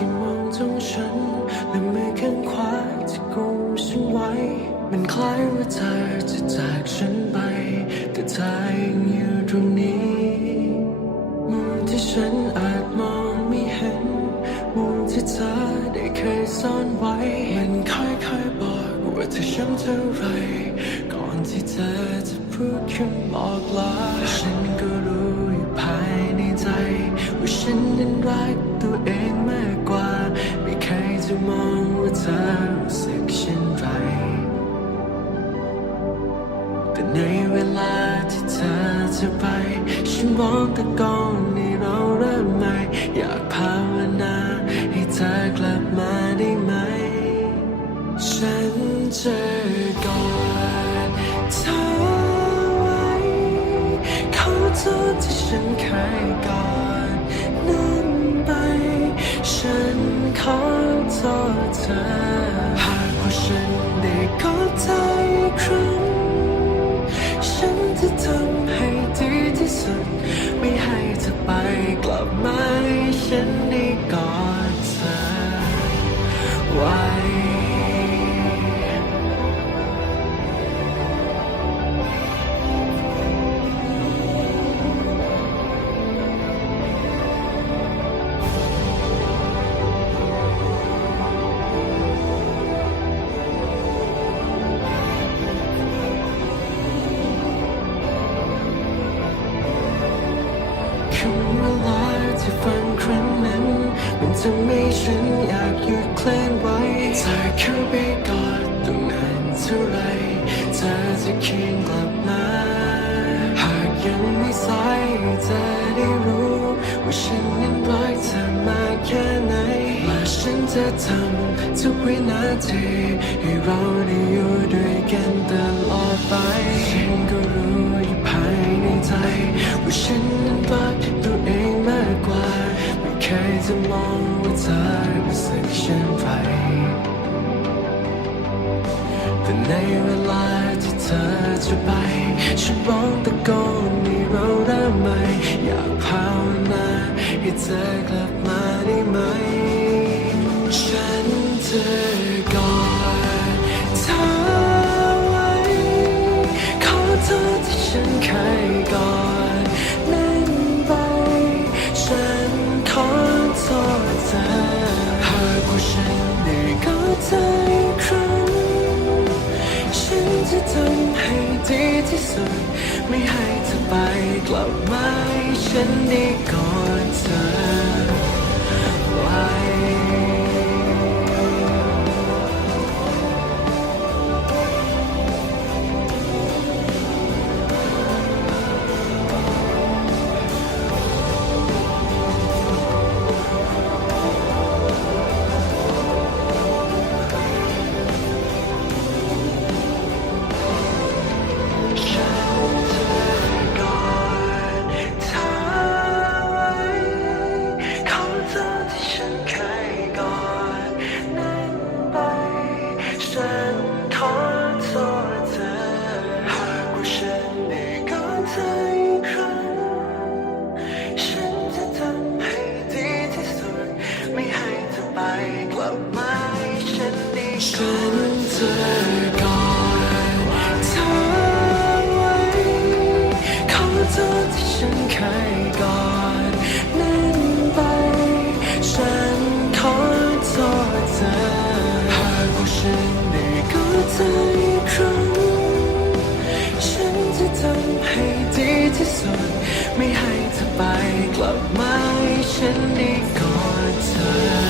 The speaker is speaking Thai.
จ้องฉันและมือข้างขวาที่กุมฉันไว้ มันคล้ายว่าเธอจะจากฉันไป แต่เธอยังอยู่ตรงนี้มุมที่ฉันอาจมองไม่เห็นมุมที่เธอได้เคยซ่อนไว้ มันค่อยๆบอกว่าเธอช้ำเท่าไร ก่อนที่เธอจะพูดคำบอกลาฉัน ในเวลาที่เธอจะไป ฉันมองตะโกนให้เราเริ่มใหม่ อยากภาวนาให้เธอกลับมาได้ไหม ฉันจะกอดเธอไว้เขาโทษที่ฉันเคยกอดนั้นไป ฉันขอโทษเธอ หากว่าฉันได้กอดเธออีกครั้ง ไปกลับมาให้ฉันได้ก่อน คำว่าลาที่ฟังครั้งนั้น มันทำให้ฉันอยากหยุดเคลื่อนไหวเธอเข้าไปกอดตรงนั้นเท่าไรเธอจะเคียงกลับมา หากยังไม่สายเธอได้รู้ ว่าฉันนั้นรักเธอมากแค่ไหนและฉันจะทำทุกวินาทีให้เราได้อยู่ด้วยกันตลอดไปฉันก็รู้อยู่ภายในใจว่าฉันนั้นรัก จะมองว่าเธอรู้สึกเช่นไรแต่ในเวลาที่เธอจะไป ฉันร้องตะโกนนี่เราได้ไหม อยากภาวนาให้เธอกลับมาได้ไหม ฉันเธอ สุด ไม่ให้เธอไปกลับมาฉันได้กอดเธอไว้ ฉันจะกอดเธอไว้ขอโทษที่ฉันเคยกอดนั้นไป ฉันขอโทษเธอหากว่าฉันได้กอดเธออีกครั้งฉันจะทำให้ดีที่สุด ไม่ให้เธอไปกลับมาให้ฉันได้กอดเธอ